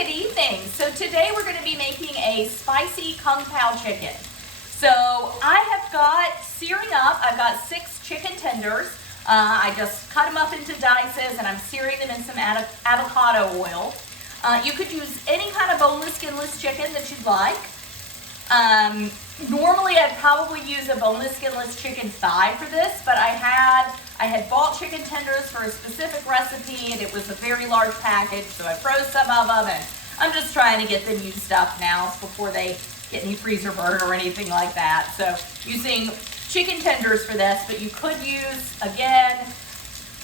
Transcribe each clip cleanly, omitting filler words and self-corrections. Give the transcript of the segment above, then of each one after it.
good evening. So today we're going to be making a spicy Kung Pao chicken. So I have got searing up, I've got 6 chicken tenders. I just cut them up into dices and I'm searing them in some avocado oil. You could use any kind of boneless, skinless chicken that you'd like. Normally I'd probably use a boneless, skinless chicken thigh for this, but I had bought chicken tenders for a specific recipe and it was a very large package, so I froze some of them and I'm just trying to get them used up now before they get any freezer burn or anything like that. So using chicken tenders for this, but you could use, again,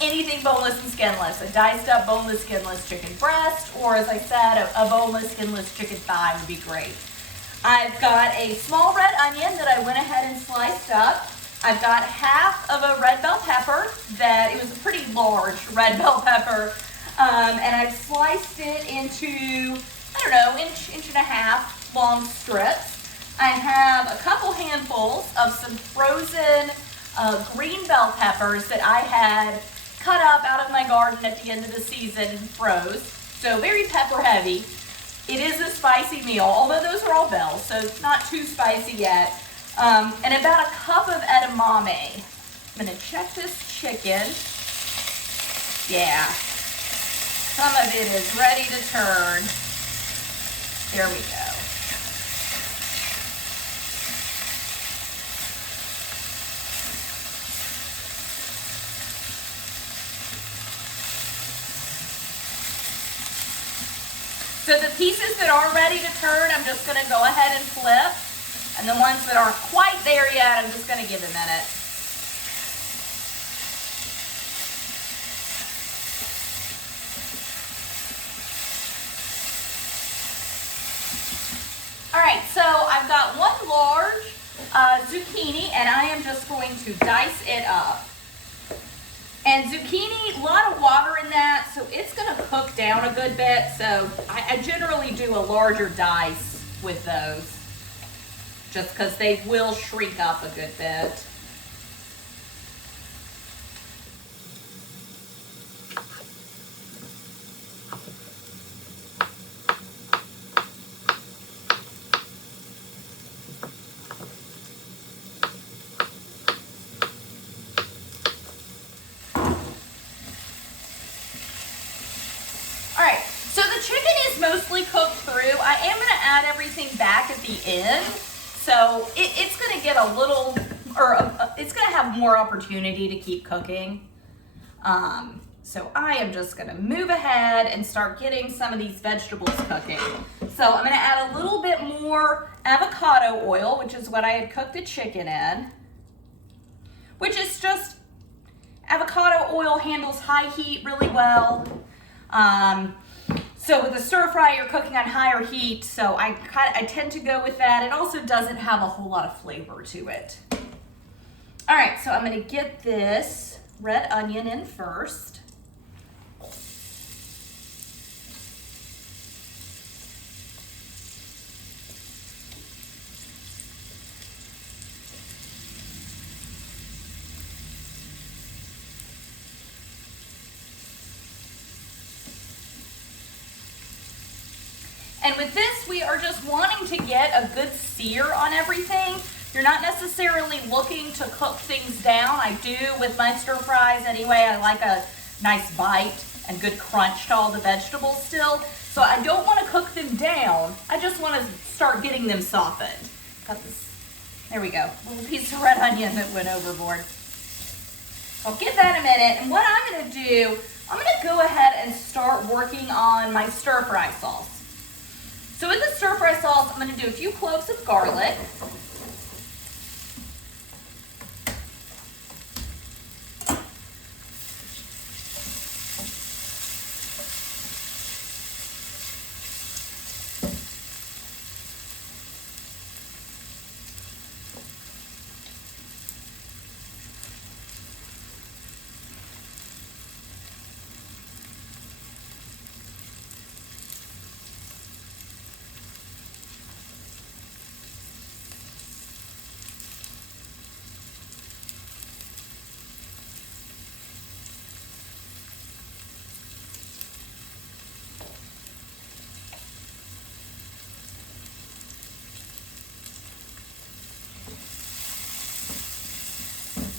anything boneless and skinless. A diced up boneless, skinless chicken breast, or as I said, a boneless, skinless chicken thigh would be great. I've got a small red onion that I went ahead and sliced up. I've got half of a red bell pepper it was a pretty large red bell pepper, and I've sliced it into, I don't know, inch and a half long strips. I have a couple handfuls of some frozen green bell peppers that I had cut up out of my garden at the end of the season and froze, so very pepper heavy. It is a spicy meal, although those are all bells, so it's not too spicy yet. And about a cup of edamame. I'm going to check this chicken. Yeah, some of it is ready to turn. There we go. So the pieces that are ready to turn, I'm just going to go ahead and flip. And the ones that aren't quite there yet, I'm just going to give a minute. All right, so I've got one large zucchini, and I am just going to dice it up. And zucchini, a lot of water in that, so it's going to cook down a good bit. So I generally do a larger dice with those, just because they will shrink up a good bit. Mostly cooked through. I am going to add everything back at the end, so it's going to get a little, it's going to have more opportunity to keep cooking. So I am just going to move ahead and start getting some of these vegetables cooking. So I'm going to add a little bit more avocado oil, which is what I had cooked the chicken in, which is just, avocado oil handles high heat really well. So with a stir fry, you're cooking on higher heat, so I tend to go with that. It also doesn't have a whole lot of flavor to it. All right, so I'm going to get this red onion in first. And with this, we are just wanting to get a good sear on everything. You're not necessarily looking to cook things down. I do with my stir fries anyway. I like a nice bite and good crunch to all the vegetables still. So I don't want to cook them down. I just want to start getting them softened. Got this, there we go, little piece of red onion that went overboard. I'll give that a minute. And what I'm going to do, I'm going to go ahead and start working on my stir fry sauce. So in the stir fry sauce, I'm going to do a few cloves of garlic.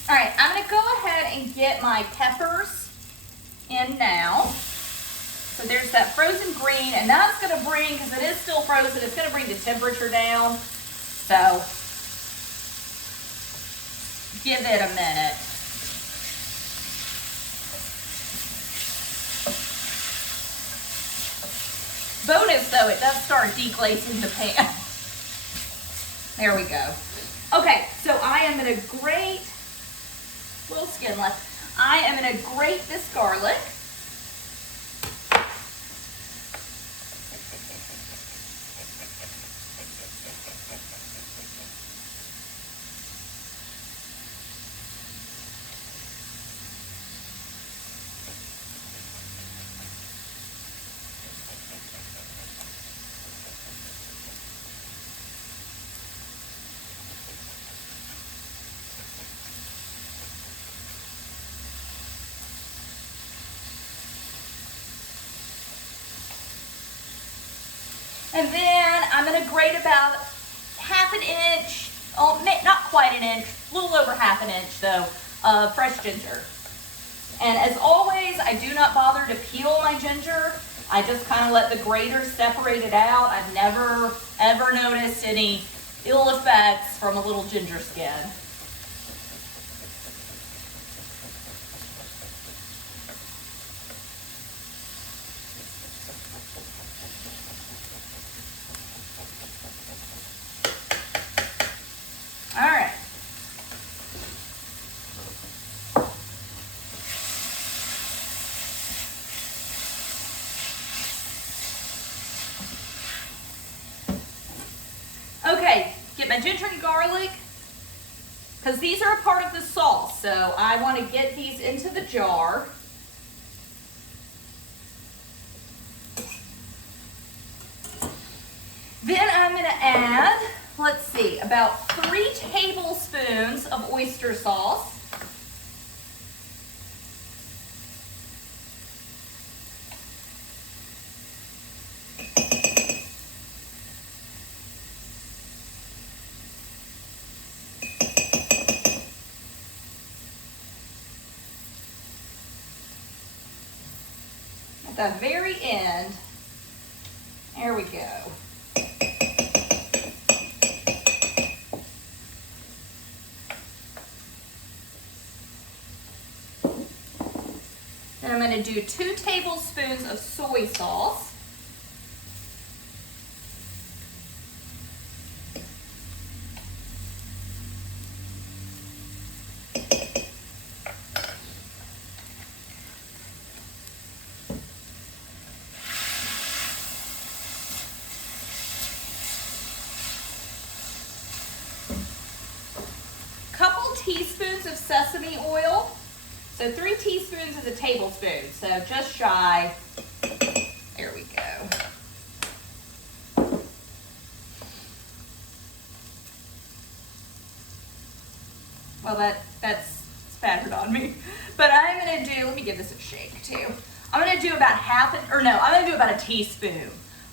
All right, I'm gonna go ahead and get my peppers in now. So there's that frozen green, and that's gonna bring, because it is still frozen, it's gonna bring the temperature down. So give it a minute. Bonus though, it does start deglazing the pan. There we go. Okay, so I am gonna grate, little skin left. I am gonna grate this garlic. And then I'm gonna grate about half an inch, oh, not quite an inch, a little over half an inch though, of fresh ginger. And as always, I do not bother to peel my ginger. I just kind of let the grater separate it out. I've never, ever noticed any ill effects from a little ginger skin. All right. Okay, get my ginger and garlic, because these are a part of the sauce, so I want to get these into the jar. Then I'm going to add, let's see, about 3 tablespoons of oyster sauce. At the very end, there we go. Then I'm going to do 2 tablespoons of soy sauce. Couple teaspoons of sesame oil. So 3 teaspoons is a tablespoon, so just shy. There we go. Well, that's spattered on me. But I'm gonna do, let me give this a shake too. I'm gonna do about I'm gonna do about a teaspoon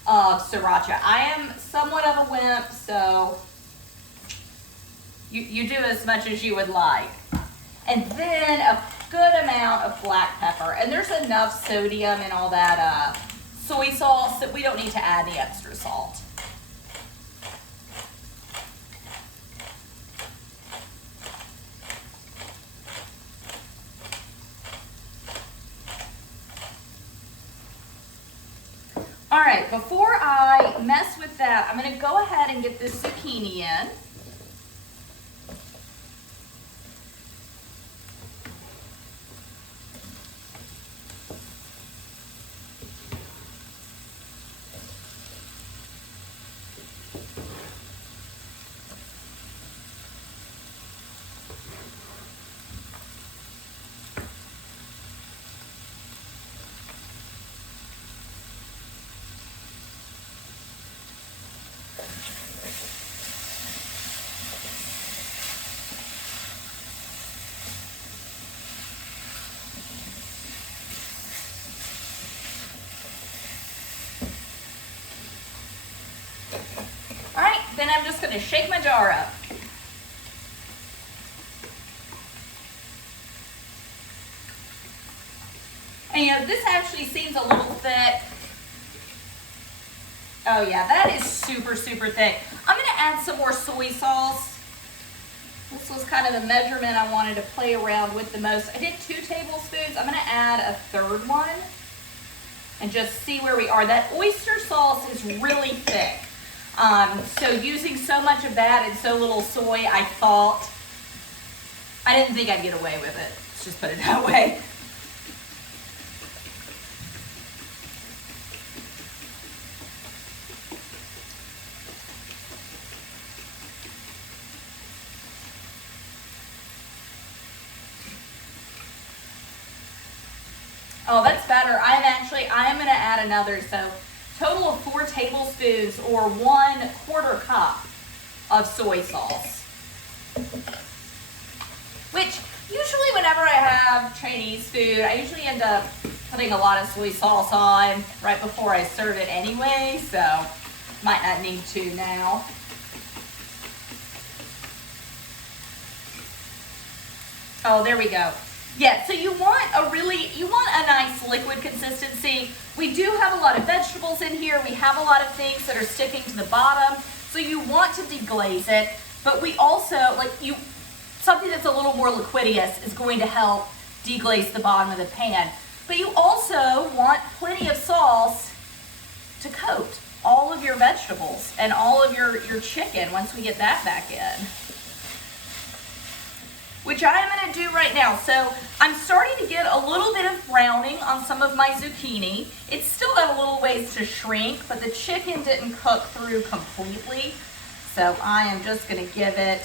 of sriracha. I am somewhat of a wimp, so you do as much as you would like. And then a good amount of black pepper. And there's enough sodium in all that soy sauce that we don't need to add any extra salt. All right, before I mess with that, I'm gonna go ahead and get this zucchini in. All right, then I'm just gonna shake my jar up. And this actually seems a little thick. Oh yeah, that is super, super thick. I'm gonna add some more soy sauce. This was kind of the measurement I wanted to play around with the most. I did 2 tablespoons. I'm gonna add a 3rd one and just see where we are. That oyster sauce is really thick. So using so much of that and so little soy, I didn't think I'd get away with it. Let's just put it that way. Oh, that's better. I am going to add another, so total of 4 tablespoons or 1/4 cup of soy sauce. Which, usually whenever I have Chinese food, I usually end up putting a lot of soy sauce on right before I serve it anyway, so might not need to now. Oh, there we go. Yeah, so you want a nice liquid consistency. We do have a lot of vegetables in here. We have a lot of things that are sticking to the bottom. So you want to deglaze it, but we also, something that's a little more liquidious is going to help deglaze the bottom of the pan. But you also want plenty of sauce to coat all of your vegetables and all of your chicken once we get that back in, which I'm going to do right now. So I'm starting to get a little bit of browning on some of my zucchini. It's still got a little ways to shrink, but the chicken didn't cook through completely. So I am just going to give it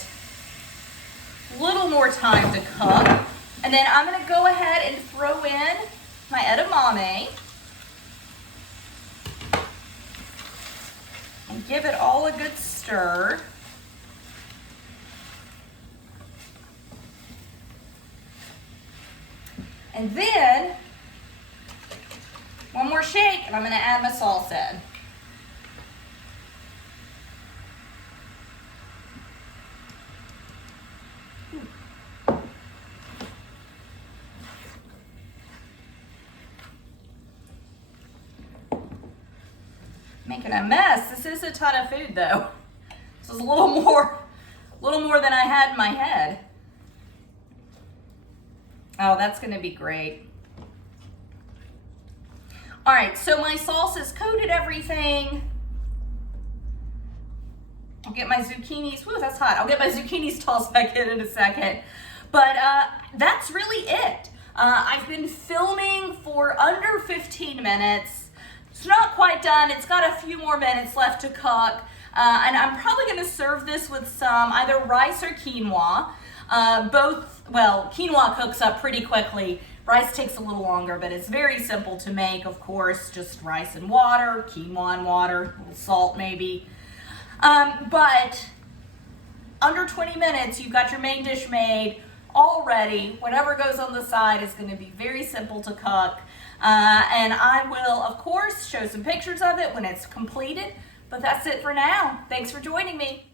a little more time to cook. And then I'm going to go ahead and throw in my edamame and give it all a good stir. And then, one more shake, and I'm going to add my salsa in. Making a mess. This is a ton of food, though. This is a little more than I had in my head. Oh, that's going to be great. All right, so my sauce has coated everything. I'll get my zucchinis. Woo, that's hot. I'll get my zucchinis tossed back in a second. But that's really it. I've been filming for under 15 minutes. It's not quite done. It's got a few more minutes left to cook. And I'm probably going to serve this with some either rice or quinoa. Quinoa cooks up pretty quickly. Rice takes a little longer, but it's very simple to make, of course. Just rice and water, quinoa and water, a little salt maybe. But under 20 minutes, you've got your main dish made, all ready. Whatever goes on the side is going to be very simple to cook. And I will, of course, show some pictures of it when it's completed. But that's it for now. Thanks for joining me.